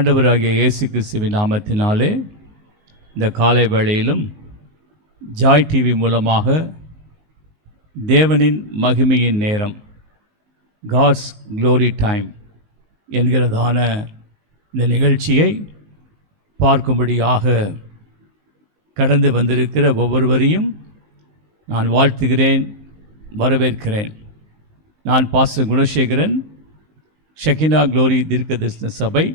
ஆண்டவராகிய இயேசு கிறிஸ்துவின் நாமத்தினாலே இந்த காலை வேளையிலும் ஜாய் டிவி மூலமாக தேவனின் மகிமையின் நேரம், காட்ஸ் க்ளோரி டைம் என்கிறதான இந்த நிகழ்ச்சியை பார்க்கும்படியாக கடந்து வந்திருக்கிற ஒவ்வொருவரையும் நான் வாழ்த்துகிறேன், வரவேற்கிறேன். நான் பாஸ்டர் குணசேகரன், ஷெகினா க்ளோரி தீர்க்கதரிசன சபை,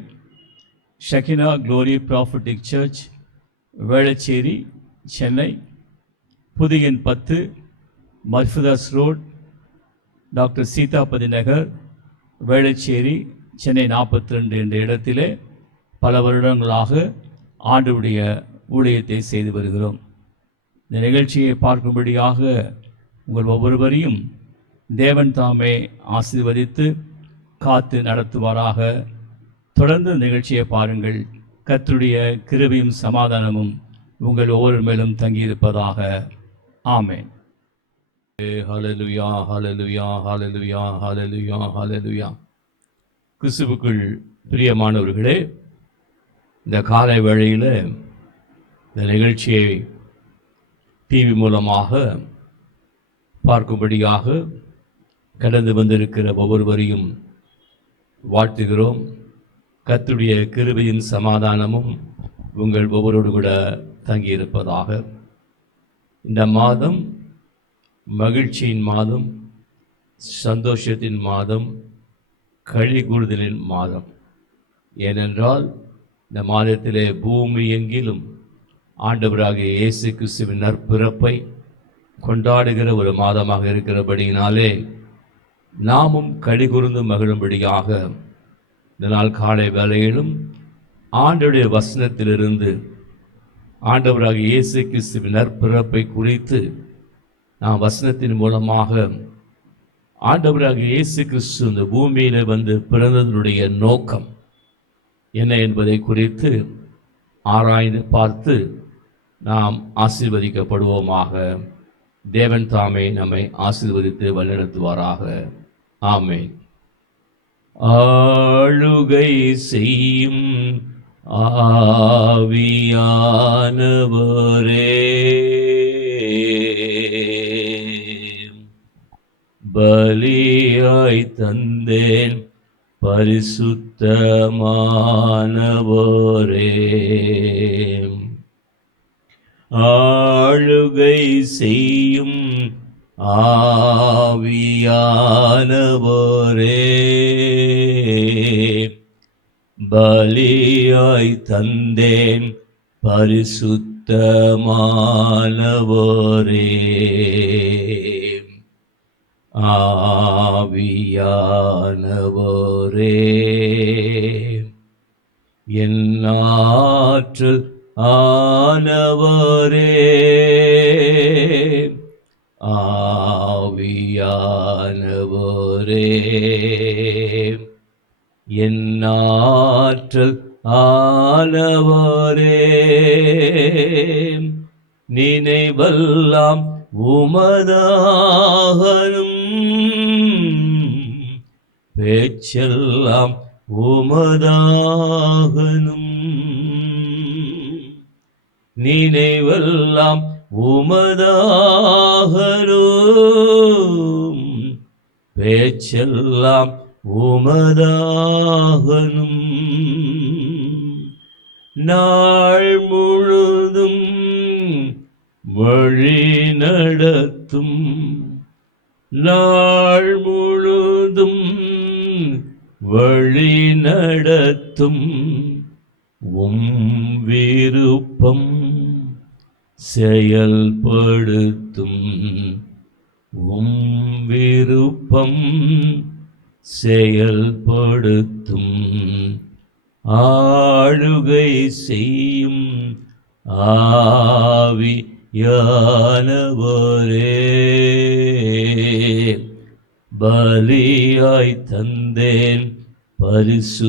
Shekinah Glory Prophetic Church, Velachery, Chennai, புதிய 10, மர்ஃபுதாஸ் ரோட், டாக்டர் சீதாபதி நகர், வேளச்சேரி, சென்னை 42 என்ற இடத்திலே பல வருடங்களாக ஆண்டவருடைய ஊழியத்தை செய்து வருகிறோம். இந்த நிகழ்ச்சியை பார்க்கும்படியாக உங்கள் ஒவ்வொருவரையும் தேவன் தாமே ஆசீர்வதித்து காத்து நடத்துவாராக. தொடர்ந்து நிகழ்ச்சியை பாருங்கள். கர்த்தருடைய கிருபையும் சமாதானமும் உங்கள் ஒவ்வொரு மேலும் தங்கியிருப்பதாக. ஆமென். ஹல்லேலூயா, ஹல்லேலூயா, ஹல்லேலூயா, ஹல்லேலூயா, ஹல்லேலூயா. கிறிஸ்துவுக்குள் பிரியமானவர்களே, இந்த காலை வேளையில் இந்த நிகழ்ச்சியை டிவி மூலமாக பார்க்கும்படியாக கடந்து வந்திருக்கிற ஒவ்வொருவரையும் வாழ்த்துகிறோம். கர்த்தருடைய கிருபையின் சமாதானமும் உங்கள் ஒவ்வொருவரோடு கூட தங்கியிருப்பதாக. இந்த மாதம் மகிழ்ச்சியின் மாதம், சந்தோஷத்தின் மாதம், களி கூறுதலின் மாதம். ஏனென்றால் இந்த மாதத்திலே பூமி எங்கிலும் ஆண்டவராகிய இயேசு கிறிஸ்துவின் நற்பிறப்பை கொண்டாடுகிற ஒரு மாதமாக இருக்கிறபடியினாலே நாமும் களி கூர்ந்து மகிழும்படியாக இந்த நாள் காலை வேளையிலும் ஆண்டவருடைய வசனத்திலிருந்து ஆண்டவராகிய இயேசு கிறிஸ்துவின் நற்பிறப்பை குறித்து நாம் வசனத்தின் மூலமாக ஆண்டவராகிய இயேசு கிறிஸ்து இந்த பூமியில் வந்து பிறந்ததனுடைய நோக்கம் என்ன என்பதை குறித்து ஆராய்ந்து பார்த்து நாம் ஆசீர்வதிக்கப்படுவோமாக. தேவன் தாமே நம்மை ஆசீர்வதித்து வழிநடத்துவாராக. ஆமென். ஆளுகை செய்யும் ஆவியானவரே, பலியாய் தந்தேன் பரிசுத்தமானவரே, ஆளுகை செய்யும் ஆவியானவரே, பலியாய் தந்தேன் பரிசுத்தமானவரே, ஆவியானவரே, என் ஆற்றல் ஆனவரே, ஆவியானவரே, என் ஆற்றல் ஆனவரே, நினைவெல்லாம் உமதாகனும், பேச்செல்லாம் உமதாகனும், நினைவெல்லாம் உமதாகனும், பேச்செல்லாம் உமதாகனும், நாள் முழுதும் வழி நடத்தும், நாள் முழுதும் வழி நடத்தும், விருப்பம் செயல்படுத்தும், விருப்பம் செயல்படுத்தும், ஆளுகை செய்யும் ஆவியானவரே, பலியாய் தந்தேன் பரிசுத்தமானவரே.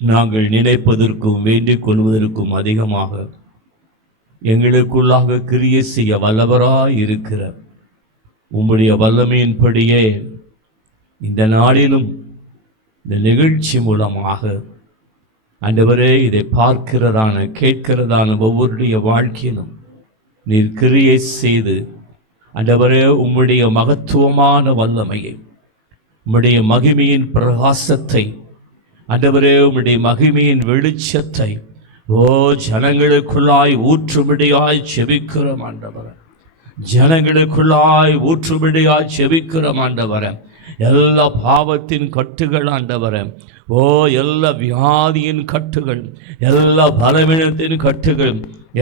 நாங்கள் நினைப்பதற்கும் வேண்டிக் கொள்வதற்கும் அதிகமாக எங்களுக்குள்ளாக கிரியை செய்ய வல்லவராய் இருக்கிற உம்முடைய வல்லமையின்படியே இந்த நாளிலும் இந்த நிகழ்ச்சி மூலமாக ஆண்டவரே இதை பார்க்கிறதான கேட்கிறதான ஒவ்வொருடைய வாழ்க்கையிலும் நீர் கிரியை செய்து ஆண்டவரே உம்முடைய மகத்துவமான வல்லமையை, உம்முடைய மகிமையின் பிரகாசத்தை, ஆண்டவரே உம்முடைய மகிமையின் வெளிச்சத்தை ஜனங்களுக்குள்ளாய் ஊற்றும்படியாய் செபிக்கிறோம் ஆண்டவரே. ஜனங்களுக்குள்ளாய் ஊற்றும்படியாய் செபிக்கிறோம் ஆண்டவரே. எல்லா பாவத்தின் கட்டுகள் ஆண்டவரே, எல்லா வியாதியின் கட்டுகள், எல்லா பலவீனத்தின் கட்டுகள்,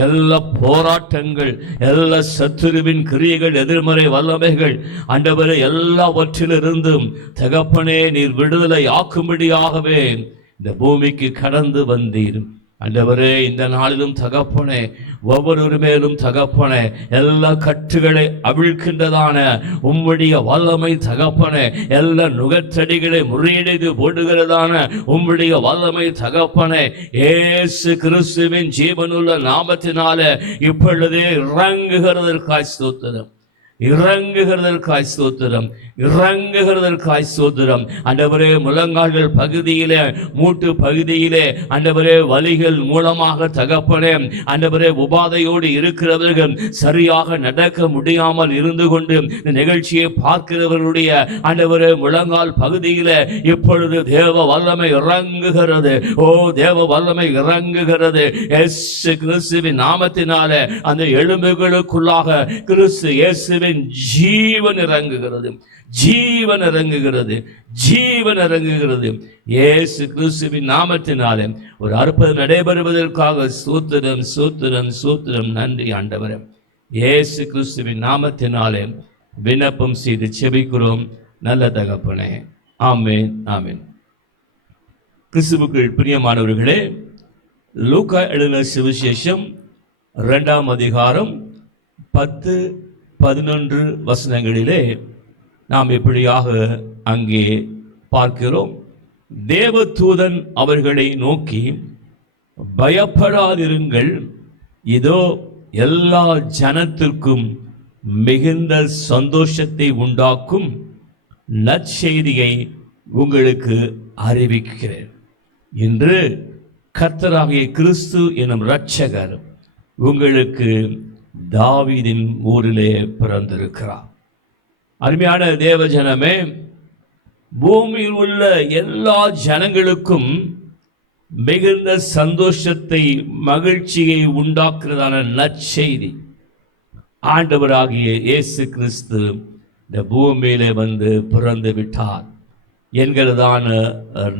எல்லா போராட்டங்கள், எல்லா சத்துருவின் கிரியைகள், எதிர்மறை வல்லமைகள் ஆண்டவரே எல்லாவற்றிலிருந்தும் தகப்பனே நீர் விடுதலை ஆக்கும்படியாகவே இந்த பூமிக்கு கடந்து வந்தீர் ஆண்டவரே. இந்த நாளிலும் தகப்பனே ஒவ்வொரு மேலும் தகப்பனே எல்லா கட்டுகளை அவிழ்க்கின்றதான உம்முடைய வல்லமை தகப்பனே, எல்லா நுகத்தடிகளை முறியடித்து போடுகிறதான உம்முடைய வல்லமை தகப்பனே, இயேசு கிறிஸ்துவின் ஜீவனுள்ள நாமத்தினாலே இப்பொழுதே இறங்குகிறதற்காய் ஸ்தோத்திரம், இறங்குகிறதற்காய் ஸ்தோத்திரம், இறங்குகிறதற்காய் ஸ்தோத்திரம் ஆண்டவரே. முழங்கால்கள் பகுதியிலே, மூட்டு பகுதியிலே ஆண்டவரே வலிகள் மூலமாக தகப்பனே ஆண்டவரே உபாதையோடு இருக்கிறவர்கள் சரியாக நடக்க முடியாமல் இருந்து கொண்டு இந்த நிகழ்ச்சியை பார்க்கிறவர்களுடைய ஆண்டவரே முழங்கால் பகுதியிலே இப்பொழுது தேவ வல்லமை இறங்குகிறது. தேவ வல்லமை இறங்குகிறது. இயேசு கிறிஸ்துவின் நாமத்தினாலே அந்த எலும்புகளுக்குள்ளாக கிறிஸ்து இயேசுவின் ஜீவன் இறங்குகிறது, ஜீவன் இறங்குகிறது, ஜீவன் இறங்குகிறது. இயேசு கிறிஸ்துவின் நாமத்தினாலே ஒரு அற்புதம் நடைபெறுவதற்காக ஸ்தோத்திரம், ஸ்தோத்திரம், ஸ்தோத்திரம். நன்றி ஆண்டவரே. இயேசு கிறிஸ்துவின் நாமத்தினாலே விண்ணப்பம் செய்து செபிக்கிறோம் நல்ல தகப்பனே. ஆமென், ஆமென். கிறிஸ்துவுக்குள் பிரியமானவர்களே, லூக்கா எழுதின சுவிசேஷம் 2ஆம் அதிகாரம் 10-11 வசனங்களிலே நாம் எப்படியாக அங்கே பார்க்கிறோம். தேவதூதன் அவர்களை நோக்கி, பயப்படாதிருங்கள், இதோ எல்லா ஜனத்திற்கும் மிகுந்த சந்தோஷத்தை உண்டாக்கும் நற்செய்தியை உங்களுக்கு அறிவிக்கிறேன். இன்று கர்த்தராகிய கிறிஸ்து எனும் இரட்சகர் உங்களுக்கு தாவீதின் ஊரிலே பிறந்திருக்கிறார். அருமையான தேவ ஜனமே, பூமியில் உள்ள எல்லா ஜனங்களுக்கும் மிகுந்த சந்தோஷத்தை, மகிழ்ச்சியை உண்டாக்குறதான நற்செய்தி ஆண்டவராகிய இயேசு கிறிஸ்து இந்த பூமியிலே வந்து பிறந்து விட்டார் என்கிறதான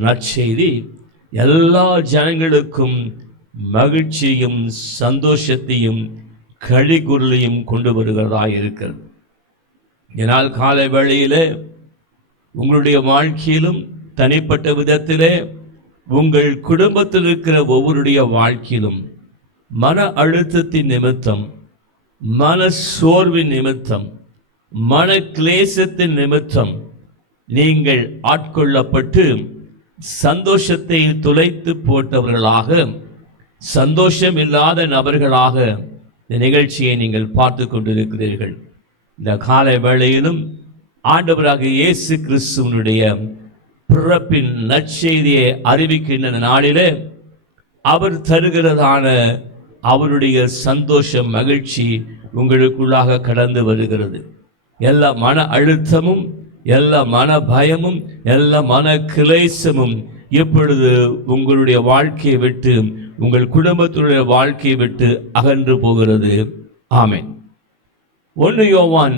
நற்செய்தி எல்லா ஜனங்களுக்கும் மகிழ்ச்சியும் சந்தோஷத்தையும் களிகுரலையும் கொண்டு வருகிறதா இருக்கிறது. இதனால் காலை வேளையிலே உங்களுடைய வாழ்க்கையிலும் தனிப்பட்ட விதத்திலே உங்கள் குடும்பத்தில் இருக்கிற ஒவ்வொருடைய வாழ்க்கையிலும் மன அழுத்தத்தின் நிமித்தம், மன சோர்வின் நிமித்தம், மன கிளேசத்தின் நிமித்தம் நீங்கள் ஆட்கொள்ளப்பட்டு சந்தோஷத்தை துளைத்து போட்டவர்களாக, சந்தோஷம் இல்லாத நபர்களாக இந்த நிகழ்ச்சியை நீங்கள் பார்த்து கொண்டிருக்கிறீர்கள். இந்த காலை வேளையிலும் ஆண்டவராக இயேசு கிறிஸ்துவனுடைய பிறப்பின் நற்செய்தியை அறிவிக்கின்ற நாளிலே அவர் தருகிறதான அவருடைய சந்தோஷம், மகிழ்ச்சி உங்களுக்குள்ளாக கடந்து வருகிறது. எல்லா மன அழுத்தமும், எல்லா மன பயமும், எல்லா மன கிளேசமும் இப்பொழுது உங்களுடைய வாழ்க்கையை விட்டு, உங்கள் குடும்பத்தினுடைய வாழ்க்கையை விட்டு அகன்று போகிறது. ஆமென். 1 யோவான்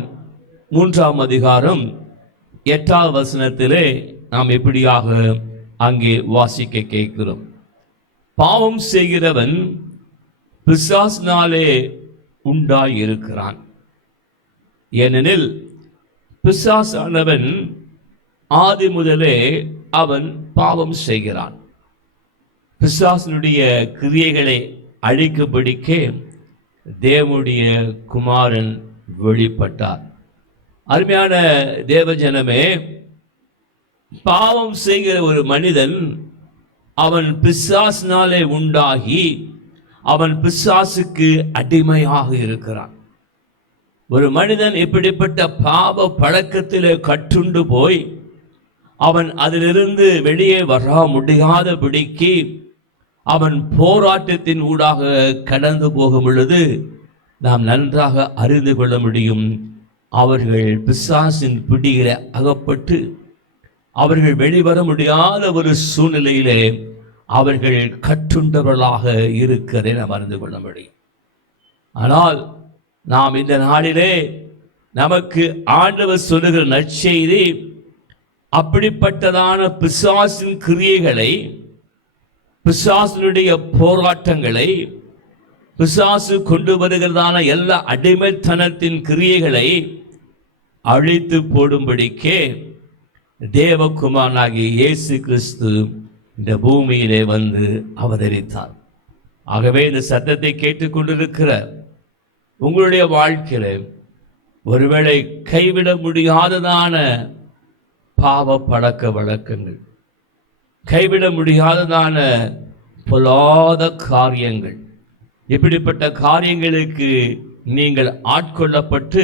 3ஆம் அதிகாரம் 8ஆம் வசனத்திலே நாம் எப்படியாக அங்கே வாசிக்க கேட்கிறோம். பாவம் செய்கிறவன் பிசாசினாலே உண்டாயிருக்கிறான். ஏனெனில் பிசாசானவன் ஆதி முதலே அவன் பாவம் செய்கிறான். பிசாசினுடைய கிரியைகளை அழிக்கும்படிக்கே தேவனுடைய குமாரன் வெளிப்பட்டார். அருமையான தேவஜனமே, பாவம் செய்கிற ஒரு மனிதன் அவன் பிசாசினாலே உண்டாகி அவன் பிசாசுக்கு அடிமையாக இருக்கிறான். ஒரு மனிதன் இப்படிப்பட்ட பாவ பழக்கத்திலே கட்டுண்டு போய் அவன் அதிலிருந்து வெளியே வர முடியாதபடிக்கு அவன் போராட்டத்தின் ஊடாக கடந்து போகும் பொழுது நாம் நன்றாக அறிந்து கொள்ள முடியும். அவர்கள் பிசாசின் பிடியிலே அகப்பட்டு அவர்கள் வெளிவர முடியாத ஒரு சூழ்நிலையிலே அவர்கள் கட்டுண்டவர்களாக இருக்கிறதை நாம் அறிந்து கொள்ள முடியும். ஆனால் நாம் இந்த நாளிலே நமக்கு ஆண்டவர் சொல்லுகிற நற்செய்தி, அப்படிப்பட்டதான பிசாசின் கிரியைகளை, பிசாசினுடைய போராட்டங்களை, பிசாசு கொண்டு வருகிறதான எல்லா அடிமைத்தனத்தின் கிரியைகளை அழித்து போடும்படிக்கே தேவகுமாரனாகிய இயேசு கிறிஸ்து இந்த பூமியிலே வந்து அவதரித்தார். ஆகவே இந்த சத்தத்தை கேட்டுக்கொண்டிருக்கிற உங்களுடைய வாழ்க்கையில ஒருவேளை கைவிட முடியாததான பாவ பழக்க வழக்கங்கள், கைவிட முடியாததான பொல்லாத காரியங்கள், இப்படிப்பட்ட காரியங்களுக்கு நீங்கள் ஆட்கொள்ளப்பட்டு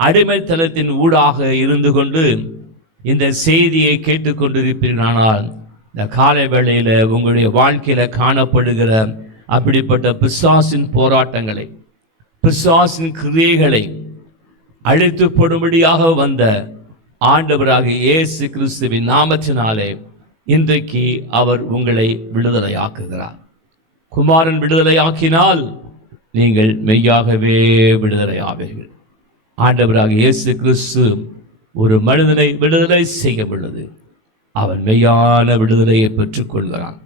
அடிமைத்தனத்தின் ஊடாக இருந்து கொண்டு இந்த செய்தியை கேட்டுக்கொண்டிருப்பீர்களானால், இந்த காலை வேளையில் உங்களுடைய வாழ்க்கையில காணப்படுகிற அப்படிப்பட்ட பிசாசின் போராட்டங்களை, பிசாசின் கிரியைகளை அழித்து போடும்படியாக வந்த ஆண்டவராகிய இயேசு கிறிஸ்துவின் நாமத்தினாலே இன்றைக்கு அவர் உங்களை விடுதலையாக்குகிறார். குமாரன் விடுதலையாக்கினால் நீங்கள் மெய்யாகவே விடுதலையாவீர்கள். ஆண்டவராகிய இயேசு கிறிஸ்து ஒரு மனிதனை விடுதலை செய்ய உள்ளது. அவன் மெய்யான விடுதலையை பெற்றுக் கொள்கிறான்.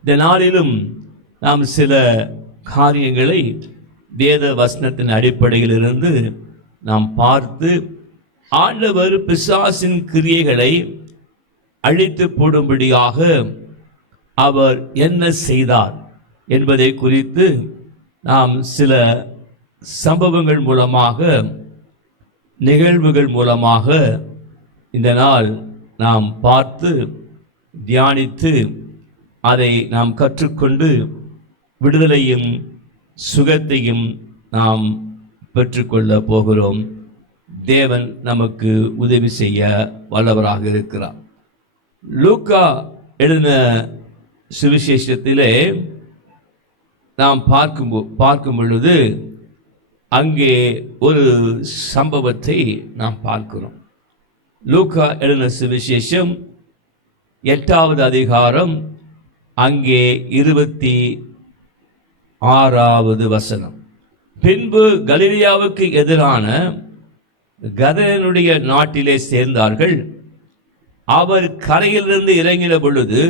இந்த நாளிலும் நாம் சில காரியங்களை வேத வசனத்தின் அடிப்படையில் இருந்து நாம் பார்த்து, ஆண்டவர் பிசாசின் கிரியைகளை அழித்து போடும்படியாக அவர் என்ன செய்தார் என்பதை குறித்து நாம் சில சம்பவங்கள் மூலமாக, நிகழ்வுகள் மூலமாக இந்த நாள் நாம் பார்த்து தியானித்து அதை நாம் கற்றுக்கொண்டு விடுதலையும் சுகத்தையும் நாம் பெற்றுக்கொள்ள போகிறோம். தேவன் நமக்கு உதவி செய்ய வல்லவராக இருக்கிறார். லூக்கா எழுதின சுவிசேஷத்திலே நாம் பார்க்கும் பொழுது அங்கே ஒரு சம்பவத்தை நாம் பார்க்கிறோம். லூக்கா எழுதின சுவிசேஷம் 8வது அதிகாரம், அங்கே 26வது வசனம். பின்பு கலிலேயாவுக்கு எதிரான கதரேனுடைய நாட்டிலே சேர்ந்தார்கள். அவர் கரையிலிருந்து இறங்கின பொழுது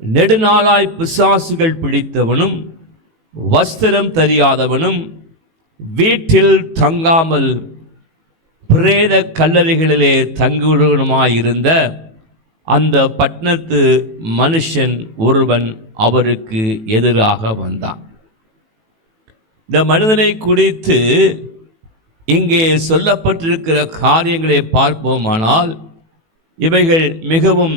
நெடுநாளாய் பிசாசுகள் பிடித்தவனும் வஸ்திரம் தெரியாதவனும் வீட்டில் தங்காமல் பிரேத கல்லறைகளிலே தங்குவனுமாயிருந்த அந்த பட்டணத்து மனுஷன் ஒருவன் அவருக்கு எதிராக வந்தான். இந்த மனிதனை குறித்து இங்கே சொல்லப்பட்டிருக்கிற காரியங்களை பார்ப்போமானால் இவைகள் மிகவும்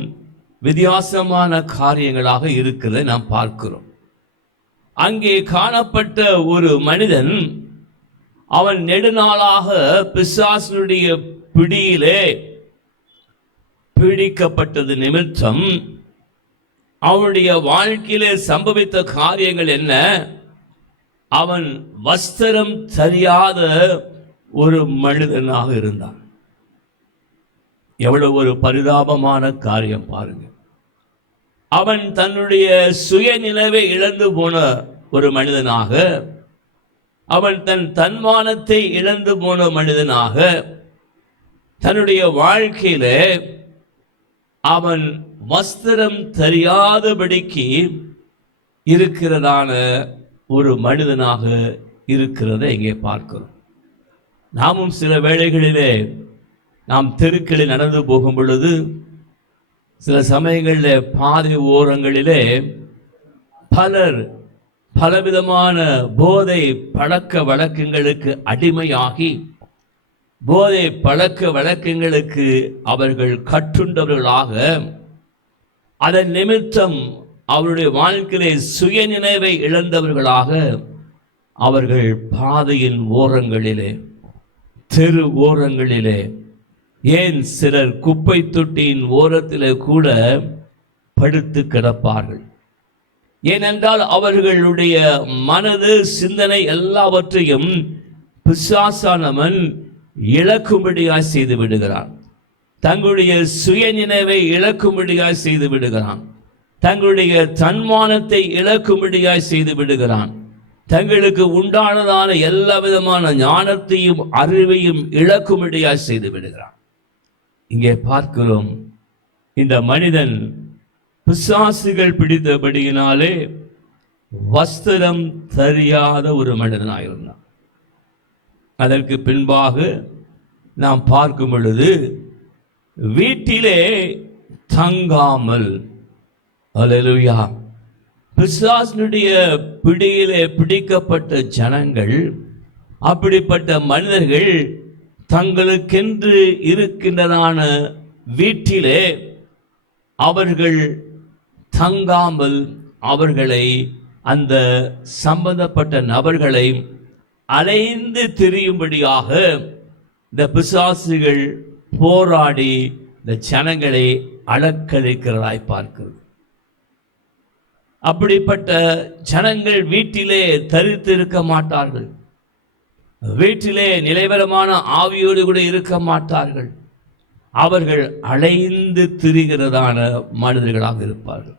வித்தியாசமான காரியங்களாக இருக்கிறதை நாம் பார்க்கிறோம். அங்கே காணப்பட்ட ஒரு மனிதன், அவன் நெடுநாளாக பிசாசுடைய பிடியிலே பீடிக்கப்பட்டது நிமித்தம் அவனுடைய வாழ்க்கையிலே சம்பவித்த காரியங்கள் என்ன? அவன் வஸ்திரம் தெரியாத ஒரு மனிதனாக இருந்தான். எவ்வளவு ஒரு பரிதாபமான காரியம் பாருங்க. அவன் தன்னுடைய சுயநினைவை இழந்து போன ஒரு மனிதனாக, அவன் தன் தன்மானத்தை இழந்து போன மனிதனாக, தன்னுடைய வாழ்க்கையில அவன் வஸ்திரம் தெரியாதபடிக்கு இருக்கிறதான ஒரு மனிதனாக இருக்கிறதை இங்கே பார்க்கிறோம். நாமும் சில வேளைகளிலே நாம் தெருக்களில் நடந்து போகும் பொழுது, சில சமயங்களில் பாதை ஓரங்களிலே பலர் பலவிதமான போதை பழக்க வழக்கங்களுக்கு அடிமையாகி, போதை பழக்க வழக்கங்களுக்கு அவர்கள் கட்டுண்டவர்களாக, அதன் நிமித்தம் அவருடைய வாழ்க்கையிலே சுயநினைவை இழந்தவர்களாக அவர்கள் பாதையின் ஓரங்களிலே, தெரு ஓரங்களிலே, ஏன் சிலர் குப்பை தொட்டியின் ஓரத்திலே கூட படுத்து கிடப்பார்கள். ஏனென்றால் அவர்களுடைய மனது, சிந்தனை எல்லாவற்றையும் பிசாசானவன் இழக்கும்படியாய் செய்து விடுகிறான். தங்களுடைய சுய நினைவை இழக்கும்படியாய் செய்து விடுகிறான். தங்களுடைய தன்மானத்தை இழக்கும்படியாய் செய்து விடுகிறான். தங்களுக்கு உண்டானதான எல்லா விதமான ஞானத்தையும் அறிவையும் இழக்கும்படியாய் செய்து விடுகிறான். இங்கே பார்க்கிறோம், இந்த மனிதன் பிசாசுகள் பிடித்தபடியினாலே வஸ்திரம் தெரியாத ஒரு மனிதனாயிருந்தான். அதற்கு பின்பாக நாம் பார்க்கும் பொழுது வீட்டிலே தங்காமல், அல்லேலூயா, பிசாசுடைய பிடியிலே பிடிக்கப்பட்ட ஜனங்கள், அப்படிப்பட்ட மனிதர்கள் தங்களுக்கென்று இருக்கின்றதான வீட்டிலே அவர்கள் தங்காமல், அவர்களை, அந்த சம்பந்தப்பட்ட நபர்களை அலைந்து திரியும்படியாக இந்த பிசாசுகள் போராடி இந்த ஜனங்களை அலக்கழிக்கிறதாய் பார்க்கிறது. அப்படிப்பட்ட ஜனங்கள் வீட்டிலே தரித்து இருக்க மாட்டார்கள். வீட்டிலே நிலைவரமான ஆவியோடு கூட இருக்க மாட்டார்கள். அவர்கள் அலைந்து திரிகிறதான மனிதர்களாக இருப்பார்கள்.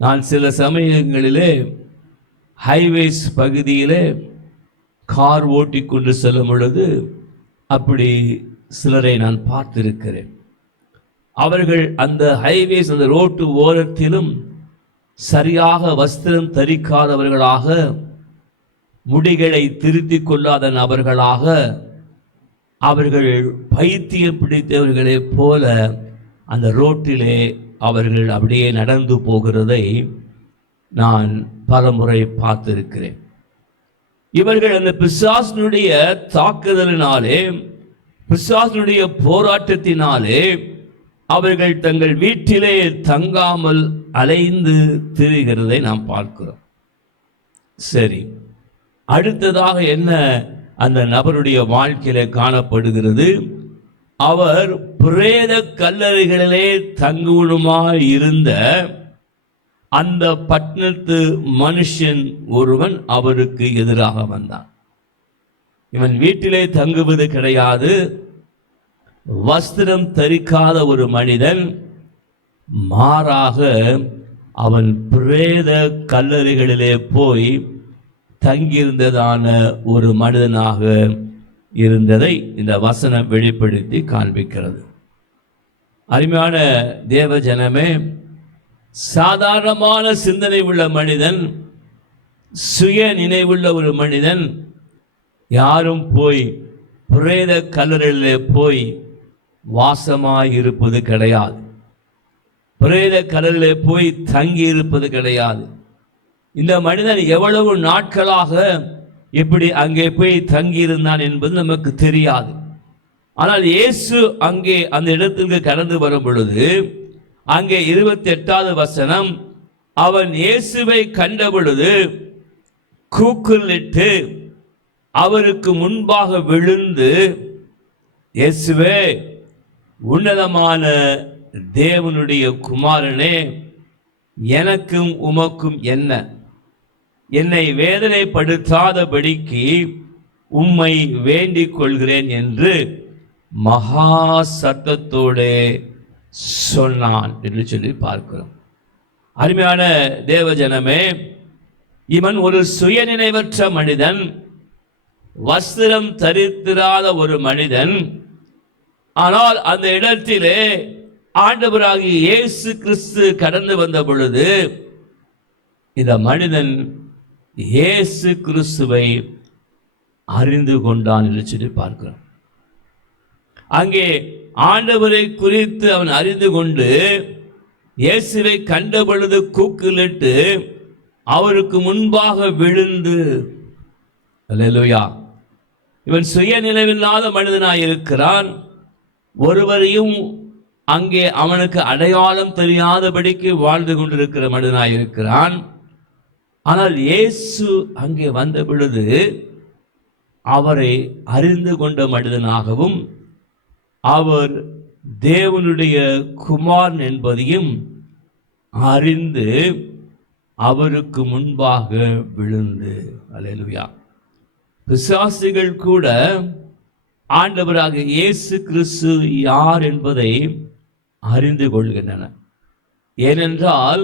நான் சில சமயங்களிலே ஹைவேஸ் பகுதியிலே கார் ஓட்டி கொண்டு செல்லும் பொழுது அப்படி சிலரை நான் பார்த்திருக்கிறேன். அவர்கள் அந்த ஹைவேஸ், அந்த ரோட்டு ஓரத்திலும் சரியாக வஸ்திரம் தரிக்காதவர்களாக, முடிகளை திருத்திக் கொள்ளாத நபர்களாக, அவர்கள் பைத்தியம் பிடித்தவர்களைப் போல அந்த ரோட்டிலே அவர்கள் அப்படியே நடந்து போகிறதை நான் பலமுறை பார்த்திருக்கிறேன். இவர்கள் அந்த பிசாசினுடைய தாக்குதலினாலே, பிசாசினுடைய போராட்டத்தினாலே அவர்கள் தங்கள் வீட்டிலே தங்காமல் அலைந்து திரிகிறதை நாம் பார்க்கிறோம். சரி, அடுத்ததாக என்ன அந்த நபருடைய வாழ்க்கையில காணப்படுகிறது? அவர் பிரேத கல்லறைகளிலே தங்குவதுமாய் இருந்த அந்த பட்டணத்து மனுஷன் ஒருவன் அவருக்கு எதிராக வந்தான். இவன் வீட்டிலே தங்குவது கிடையாது, வஸ்திரம் தரிக்காத ஒரு மனிதன். மாறாக அவன் பிரேத கல்லறைகளிலே போய் தங்கியிருந்ததான ஒரு மனிதனாக இருந்ததை இந்த வசனம் வெளிப்படுத்தி காண்பிக்கிறது. அருமையான தேவ ஜனமே, சாதாரணமான சிந்தனை உள்ள மனிதன், சுய நினைவுள்ள ஒரு மனிதன் யாரும் போய் பிரேத கல்லறையிலே போய் வாசமாய் இருப்பது கிடையாது. பிரேத கல்லறையிலே போய் தங்கி இருப்பது கிடையாது. இந்த மனிதன் எவ்வளவு நாட்களாக எப்படி அங்கே போய் தங்கி இருந்தான் என்பது நமக்கு தெரியாது. ஆனால் இயேசு அங்கே அந்த இடத்திற்கு கடந்து வரும் பொழுது அங்கே 28வது வசனம், அவன் இயேசுவை கண்ட பொழுது கூக்குரலிட்டு அவருக்கு முன்பாக விழுந்து, இயேசுவே, உன்னதமான தேவனுடைய குமாரனே, எனக்கும் உமக்கும் என்ன? என்னை வேதனைப்படுத்தாதபடிக்கு உம்மை வேண்டிக் கொள்கிறேன் என்று மகா சத்தத்தோடு சொன்னான் என்று சொல்லி பார்க்கிறோம். அருமையான தேவஜனமே, இவன் ஒரு சுயநினைவற்ற மனிதன், வஸ்திரம் தரித்திராத ஒரு மனிதன். ஆனால் அந்த இடத்திலே ஆண்டவராகிய இயேசு கிறிஸ்து கடந்து வந்த பொழுது இந்த மனிதன் இயேசு கிறிஸ்துவை அறிந்து கொண்டான் என்று சொல்லி பார்க்கிறோம். அங்கே ஆண்டவரை குறித்து அவன் அறிந்து கொண்டு இயேசுவை கண்ட பொழுது கூக்குலிட்டு அவருக்கு முன்பாக விழுந்து, அல்லேலூயா, இவன் சுயநினைவில்லாத மனிதனாய் இருக்கிறான். ஒருவரையும் அங்கே அவனுக்கு அடையாளம் தெரியாதபடிக்கு வாழ்ந்து கொண்டிருக்கிற மனிதனாய் இருக்கிறான். ஆனால் இயேசு அங்கே வந்த பொழுது அவரை அறிந்து கொண்ட மனிதனாகவும் அவர் தேவனுடைய குமாரன் என்பதையும் அறிந்து அவருக்கு முன்பாக விழுந்து, அல்லேலூயா. பிசாசுகள் கூட ஆண்டவராக இயேசு கிறிஸ்து யார் என்பதை அறிந்து கொள்கின்றன. ஏனென்றால்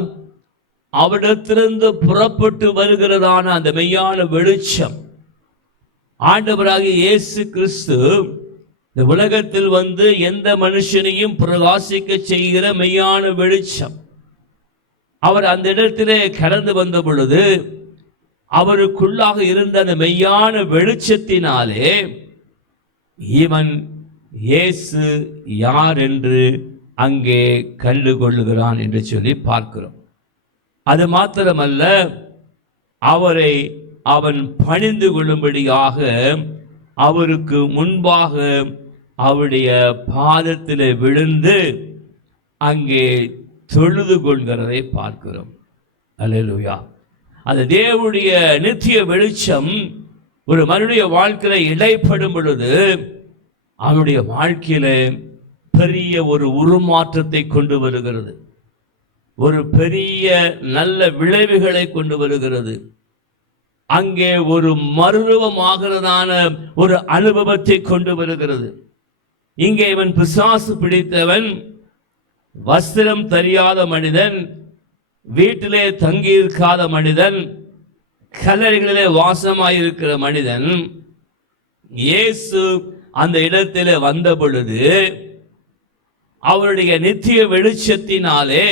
அவரிடத்திலிருந்து புறப்பட்டு வருகிறதான அந்த மெய்யான வெளிச்சம், ஆண்டவராக இயேசு கிறிஸ்து இந்த உலகத்தில் வந்து எந்த மனுஷனையும் பிரகாசிக்க செய்கிற மெய்யான வெளிச்சம். அவர் அந்த இடத்திலே கடந்து வந்த பொழுது அவருக்குள்ளாக இருந்த அந்த மெய்யான வெளிச்சத்தினாலே இவன் இயேசு யார் என்று அங்கே கண்டுகொள்ளுகிறான் என்று சொல்லி பார்க்கிறோம். அது மாத்திரமல்ல, அவரை அவன் பணிந்து கொள்ளும்படியாக அவருக்கு முன்பாக அவருடைய பாதத்தில் விழுந்து அங்கே தொழுது கொள்கிறதை பார்க்கிறோம். அல்லேலூயா. அது தேவனுடைய நித்திய வெளிச்சம் ஒரு மனிதனுடைய வாழ்க்கையில இடைப்படும் பொழுது அவனுடைய வாழ்க்கையில பெரிய ஒரு உருமாற்றத்தை கொண்டு வருகிறது, ஒரு பெரிய நல்ல விளைவுகளை கொண்டு வருகிறது. அங்கே ஒரு மறுரூபமாகிறதான ஒரு அனுபவத்தை கொண்டு வருகிறது. இங்கே இவன் பிசாசு பிடித்தவன், வஸ்திரம் தெரியாத மனிதன், வீட்டிலே தங்கியிருக்காத மனிதன், கல்லறைகளிலே வாசமாயிருக்கிற மனிதன், இயேசு அந்த இடத்திலே வந்த பொழுது அவருடைய நித்திய வெளிச்சத்தினாலே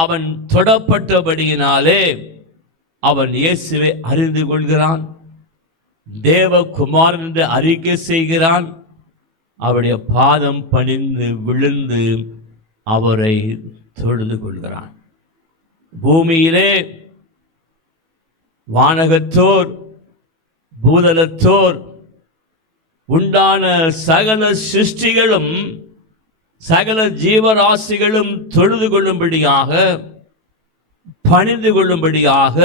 அவன் தொடப்பட்டபடியினாலே அவன் இயேசுவை அறிந்து கொள்கிறான், தேவகுமாரன் என்று அறிக்கை செய்கிறான். அவருடைய பாதம் பணிந்து விழுந்து அவரை தொழுது கொள்கிறான். பூமியிலே வானகத்தோர் பூதலத்தோர் உண்டான சகல சிருஷ்டிகளும் சகல ஜீவராசிகளும் தொழுது கொள்ளும்படியாக பணிந்து கொள்ளும்படியாக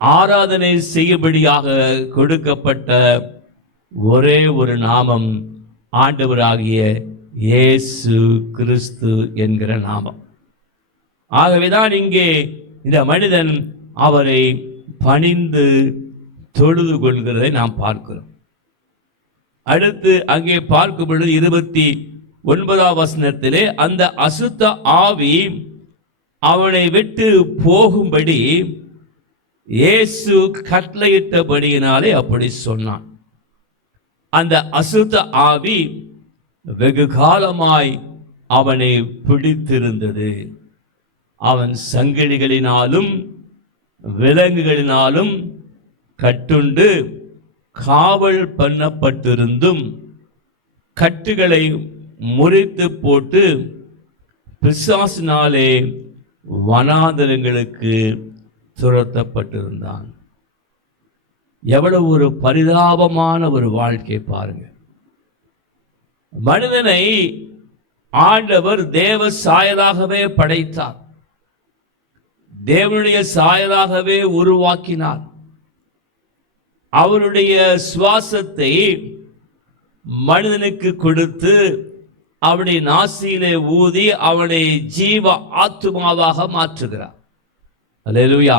ஆராதனை செய்யும்படியாக கொடுக்கப்பட்ட ஒரே ஒரு நாமம் ஆண்டவராகிய இயேசு கிறிஸ்து என்கிற நாமம். ஆகவேதான் இங்கே இந்த மனிதன் அவரை பணிந்து தொழுது கொள்கிறதை நாம் பார்க்கிறோம். அடுத்து அங்கே பார்க்கும் பொழுது 29ஆம் வசனத்திலே அந்த அசுத்த ஆவி அவனை விட்டு போகும்படி இயேசு கட்டளையிட்டபடியினாலே அப்படி சொன்னான். அந்த அசுத்த ஆவி வெகு காலமாய் அவனை பிடித்திருந்தது. அவன் சங்கிலிகளினாலும் விலங்குகளினாலும் கட்டுண்டு காவல் பண்ணப்பட்டிருந்தும் கட்டுகளை முறித்து போட்டு பிசாசினாலே வனாந்தரங்களுக்கு துரத்தப்பட்டிருந்தான். எவ்வளவு ஒரு பரிதாபமான ஒரு வாழ்க்கை பாருங்க. மனிதனை ஆண்டவர் தேவ சாயலாகவே படைத்தார், தேவனுடைய சாயலாகவே உருவாக்கினார். அவருடைய சுவாசத்தை மனிதனுக்கு கொடுத்து அவனுடைய நாசியிலே ஊதி அவனை ஜீவ ஆத்துமாவாக மாற்றுகிறார். அல்லேலூயா.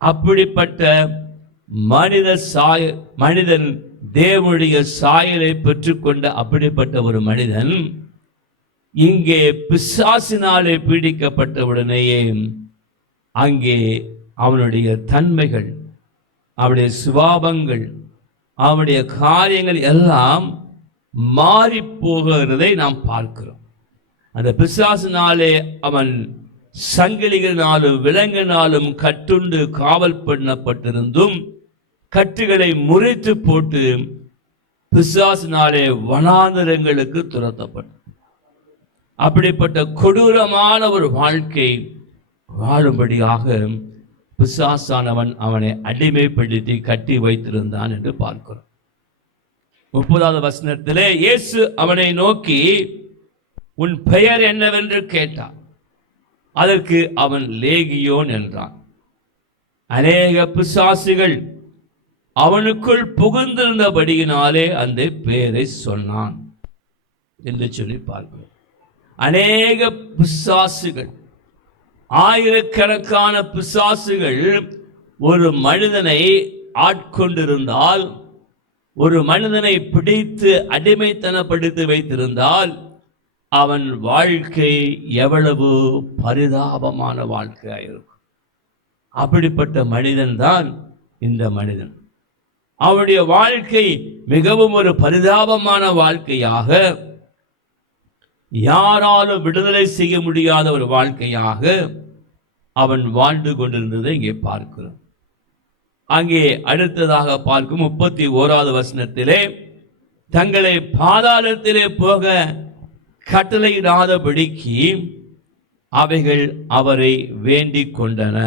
அப்படிப்பட்ட மனிதன் தேவனுடைய சாயலை பெற்றுக்கொண்ட அப்படிப்பட்ட ஒரு மனிதன் இங்கே பிசாசினாலே பீடிக்கப்பட்டவுடனேயே அங்கே அவனுடைய தன்மைகள், அவனுடைய சுபாவங்கள், அவனுடைய காரியங்கள் எல்லாம் மாறி போகிறதை நாம் பார்க்கிறோம். அந்த பிசாசினாலே அவன் சங்கிலிகளினாலும் விலங்கினாலும் கட்டுண்டு காவல் பண்ணப்பட்டிருந்தும் கட்டுகளை முறித்து போட்டு பிசாசினாலே வனாந்தரங்களுக்கு துரத்தப்பட்டான். அப்படிப்பட்ட கொடூரமான ஒரு வாழ்க்கை வாழும்படியாக பிசாசானவன் அவனை அடிமைப்படுத்தி கட்டி வைத்திருந்தான் என்று பார்க்கிறோம். 30வது வசனத்திலே இயேசு அவனை நோக்கி உன் பெயர் என்னவென்று கேட்டார். அதற்கு அவன் லேகியோன் என்றான். அநேக பிசாசுகள் அவனுக்குள் புகுந்திருந்தபடியினாலே அந்த பேரை சொன்னான் என்று சொல்லி பார்க்கிறோம். அநேக பிசாசுகள், ஆயிரக்கணக்கான பிசாசுகள் ஒரு மனிதனை ஆட்கொண்டிருந்தால், ஒரு மனிதனை பிடித்து அடிமைத்தனப்படுத்தி வைத்திருந்தால், அவன் வாழ்க்கை எவ்வளவு பரிதாபமான வாழ்க்கையாயிருக்கும். அப்படிப்பட்ட மனிதன் தான் இந்த மனிதன். அவனுடைய வாழ்க்கை மிகவும் ஒரு பரிதாபமான வாழ்க்கையாக, யாராலும் விடுதலை செய்ய முடியாத ஒரு வாழ்க்கையாக அவன் வாழ்ந்து கொண்டிருந்ததை இங்கே பார்க்கிறோம். அங்கே அடுத்ததாக பார்க்கும் 31வது வசனத்திலே, தங்களை பாதாளத்திலே போக கட்டளையிடாதபடிக்கு அவைகள் அவரை வேண்டிக் கொண்டன.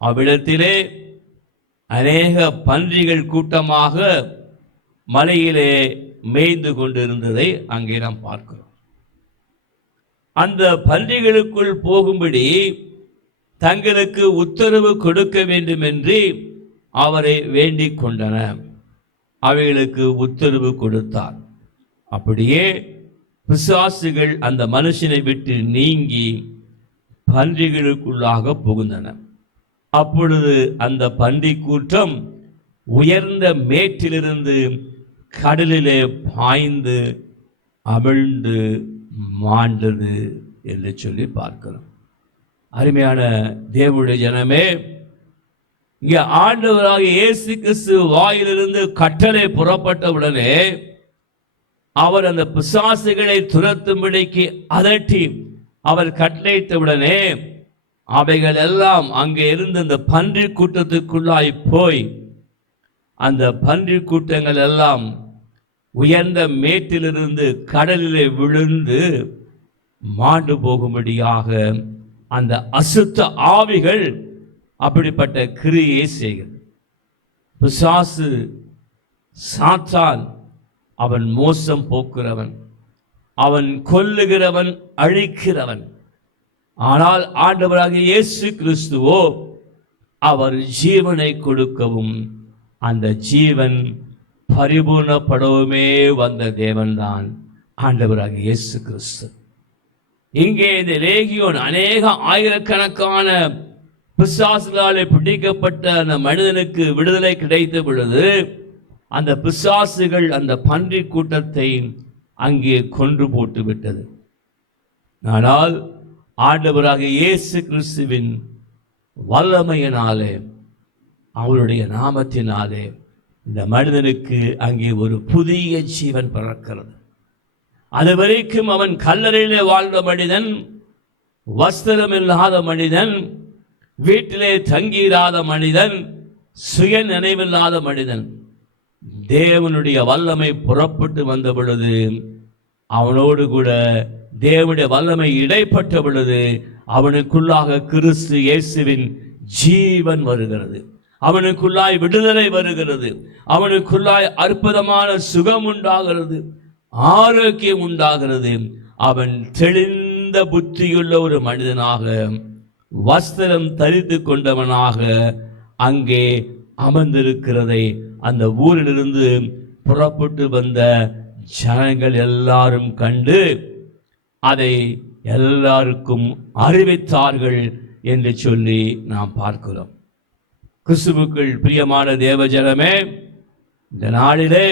அவ்விடத்திலே அநேக பன்றிகள் கூட்டமாக மலையிலே மேய்ந்து கொண்டிருந்ததை அங்கே நாம் பார்க்கிறோம். அந்த பன்றிகளுக்குள் போகும்படி தங்களுக்கு உத்தரவு கொடுக்க வேண்டும் என்று அவரை வேண்டிக் கொண்டன. அவைகளுக்கு உத்தரவு கொடுத்தார். அப்படியே பிசாசுகள் அந்த மனுஷனை விட்டு நீங்கி பன்றிகளுக்குள்ளாக புகுந்தன. அப்பொழுது அந்த பன்றி கூட்டம் உயர்ந்த மேட்டிலிருந்து கடலிலே பாய்ந்து அமிழ்ந்து மாண்டது என்று சொல்லி பார்க்கிறோம். அருமையான தேவனுடைய ஜனமே, இங்கே ஆண்டவராக இயேசு கிறிஸ்து வாயிலிருந்து கட்டளை புறப்பட்டவுடனே அவர் அந்த பிசாசுகளை துரத்தும்படிக்கு அதட்டி அவர் கட்டளையிட்டவுடனே அவைகள் எல்லாம் அங்கே இருந்து அந்த பன்றி கூட்டத்துக்குள்ளாய் போய் அந்த பன்றி கூட்டங்கள் எல்லாம் உயர்ந்த மேட்டிலிருந்து கடலிலே விழுந்து மாண்டு போகும்படியாக அந்த அசுத்த ஆவிகள் அப்படிப்பட்ட கிரியை செய்கிறது. பிசாசு சாத்தான் அவன் மோசம் போக்குறவன், அவன் கொல்லுகிறவன், அழிக்கிறவன். ஆனால் ஆண்டவராகிய இயேசு கிறிஸ்துவோ அவர் ஜீவனை கொடுக்கவும் அந்த ஜீவன் பரிபூர்ணப்படவுமே வந்த தேவன்தான் ஆண்டவராகிய இயேசு கிறிஸ்து. இங்கே இந்த லேகியோன் அநேக ஆயிரக்கணக்கான பிசாசுகளாலே பிடிக்கப்பட்ட அந்த மனிதனுக்கு விடுதலை கிடைத்த பொழுது அந்த பிசாசுகள் அந்த பன்றி கூட்டத்தை அங்கே கொன்று போட்டு விட்டது. ஆனால் ஆண்டவராகிய இயேசு கிறிஸ்துவின் வல்லமையினாலே, அவருடைய நாமத்தினாலே இந்த மனிதனுக்கு அங்கே ஒரு புதிய ஜீவன் பிறக்கிறது. அதுவரைக்கும் அவன் கல்லறையிலே வாழ்ந்த மனிதன், வஸ்திரம் இல்லாத மனிதன், வீட்டிலே தங்கியிராத மனிதன், சுய நினைவில்லாத மனிதன். தேவனுடைய வல்லமை புறப்பட்டு வந்த பொழுது, அவனோடு கூட தேவனுடைய வல்லமை இடைப்பட்ட பொழுது அவனுக்குள்ளாக கிறிஸ்து இயேசுவின் ஜீவன் வருகிறது. அவனுக்குள்ளாய் விடுதலை வருகிறது. அவனுக்குள்ளாய் அற்புதமான சுகம் உண்டாகிறது, ஆரோக்கியம் உண்டாகிறது. அவன் தெளிந்த புத்தியுள்ள ஒரு மனிதனாக, வஸ்திரம் தரித்து கொண்டவனாக அங்கே அமர்ந்திருக்கிறதை அந்த ஊரிலிருந்து புறப்பட்டு வந்த ஜனங்கள் எல்லாரும் கண்டு அதை எல்லாருக்கும் அறிவித்தார்கள் என்று சொல்லி நாம் பார்க்கிறோம். கிறிஸ்துவுக்குள் பிரியமான தேவ ஜனமே, இந்த நாளிலே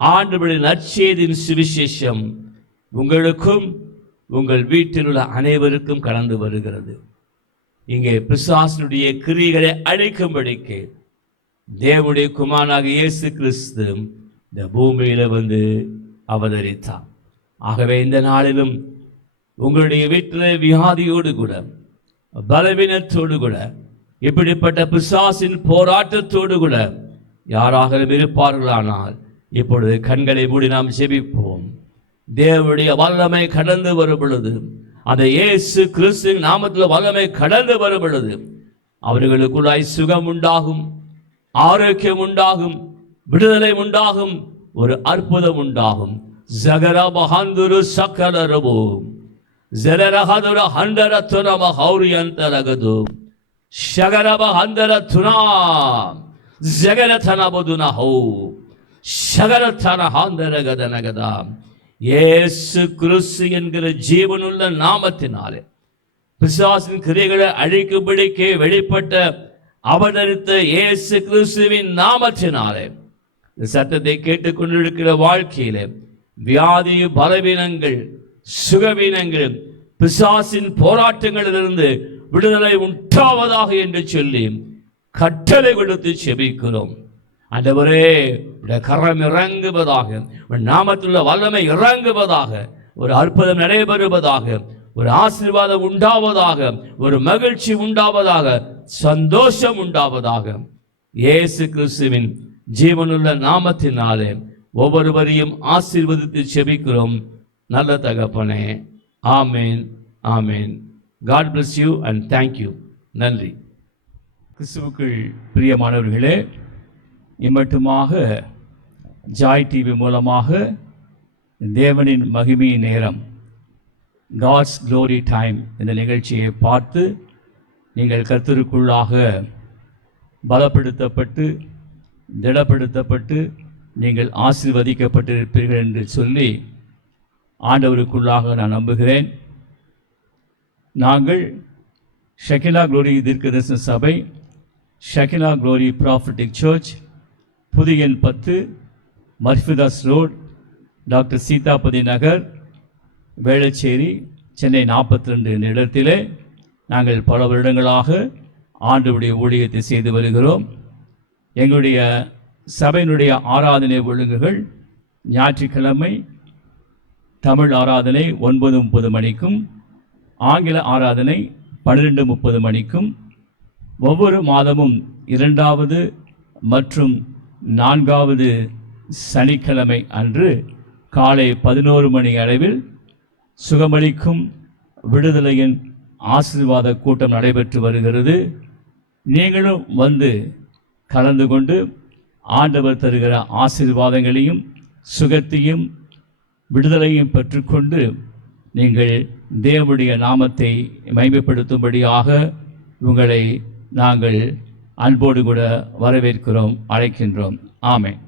ஆண்டவருடைய நற்செய்தியின் சுவிசேஷம் உங்களுக்கும் உங்கள் வீட்டில் உள்ள அனைவருக்கும் கடந்து வருகிறது. இங்கே பிசாசுடைய கிரியைகளை அழிக்கும்படிக்கு தேவனுடைய குமாரனாகிய இயேசு கிறிஸ்து இந்த பூமியில வந்து அவதரித்தார். ஆகவே இந்த நாளிலும் உங்களுடைய வீட்டில் வியாதியோடு கூட, பலவீனத்தோடு கூட, இப்படிப்பட்ட பிசாசின் போராட்டத்தோடு கூட யாராக இருப்பார்களானால் இப்பொழுது கண்களை மூடி நாம் ஜெபிப்போம். தேவனுடைய வல்லமை கடந்து வரும் பொழுது, அந்த இயேசு கிறிஸ்து நாமத்தில் வல்லமை கடந்து வரும் பொழுது அவர்களுக்குள்ளாய் சுகம் உண்டாகும், ஆரோக்கியம் உண்டாகும், விடுதலை உண்டாகும், ஒரு அற்புதம் உண்டாகும். ஜகரபஹந்துரு சக்கரரபோ ஜலரஹதுர ஹண்டரத்துரம ஹௌரியந்தரகது ஷகரப ஹந்தர துனா ஜெகரதனபதுனஹோ ஷகரதன ஹந்தர கதனகதா. இயேசு கிறிஸ்து என்கிற ஜீவனுள்ள நாமத்தினாலே பிசாசின் கிரியைகளை அழிக்கும்படிக்கு வெளிப்பட்ட அவதரித்த இயேசு கிறிஸ்துவின் நாமத்தினாலே இந்த சத்தத்தை கேட்டுக்கொண்டிருக்கிற வாழ்க்கையிலே வியாதி, பலவீனங்கள், சுகவீனங்கள், பிசாசின் போராட்டங்களிலிருந்து விடுதலை உண்டாவதாக என்று சொல்லி கட்டளை கொடுத்து செபிக்கிறோம். ஆண்டவரே, கரம் இறங்குவதாக, நாமத்துள்ள வல்லமை இறங்குவதாக, ஒரு அற்புதம் நடைபெறுவதாக, ஒரு ஆசீர்வாதம் உண்டாவதாக, ஒரு மகிழ்ச்சி உண்டாவதாக, சந்தோஷம் உண்டாவதாக. இயேசு கிறிஸ்துவின் ஜீவனுள்ள நாமத்தினாலே ஒவ்வொருவரையும் ஆசீர்வதித்து செபிக்கிறோம் நல்ல தகப்பனே. ஆமேன், ஆமேன். God bless you and thank you. நன்றி. கிறிஸ்துவுக்குள் பிரியமானவர்களே, இம்மட்டுமாக ஜாய் டிவி மூலமாக தேவனின் மகிமை நேரம், God's Glory Time இந்த நிகழ்ச்சியை பார்த்து நீங்கள் கர்த்தருக்குள்ளாக பலப்படுத்தப்பட்டு திடப்படுத்தப்பட்டு நீங்கள் ஆசீர்வதிக்கப்பட்டிருப்பீர்கள் என்று சொல்லி ஆண்டவருக்குள்ளாக நான் நம்புகிறேன். நாங்கள் ஷெகிலா குளோரி தீர்க்கதரிசன சபை, ஷெகிலா குளோரி ப்ராஃபட்டிக் சர்ச், புதிய எண் 10, மர்ஃபிதாஸ் ரோட், டாக்டர் சீதாபதி நகர், வேளச்சேரி, சென்னை 42 என்ற இடத்திலே நாங்கள் பல வருடங்களாக ஆண்டவருடைய ஊழியத்தை செய்து வருகிறோம். எங்களுடைய சபையினுடைய ஆராதனை ஒழுங்குகள் ஞாயிற்றுக்கிழமை தமிழ் ஆராதனை 9:30 மணிக்கும், ஆங்கில ஆராதனை 12:30 மணிக்கும், ஒவ்வொரு மாதமும் 2வது மற்றும் 4வது சனிக்கிழமை அன்று காலை 11 மணி அளவில் சுகமளிக்கும் விடுதலையின் ஆசீர்வாத கூட்டம் நடைபெற்று வருகிறது. நீங்களும் வந்து கலந்து கொண்டு ஆண்டவர் தருகிற ஆசீர்வாதங்களையும் சுகத்தையும் விடுதலையும் பெற்றுக்கொண்டு நீங்கள் தேவனுடைய நாமத்தை மகிமைப்படுத்தும்படியாக உங்களை நாங்கள் அன்போடு கூட வரவேற்கிறோம், அழைக்கின்றோம். ஆமென்.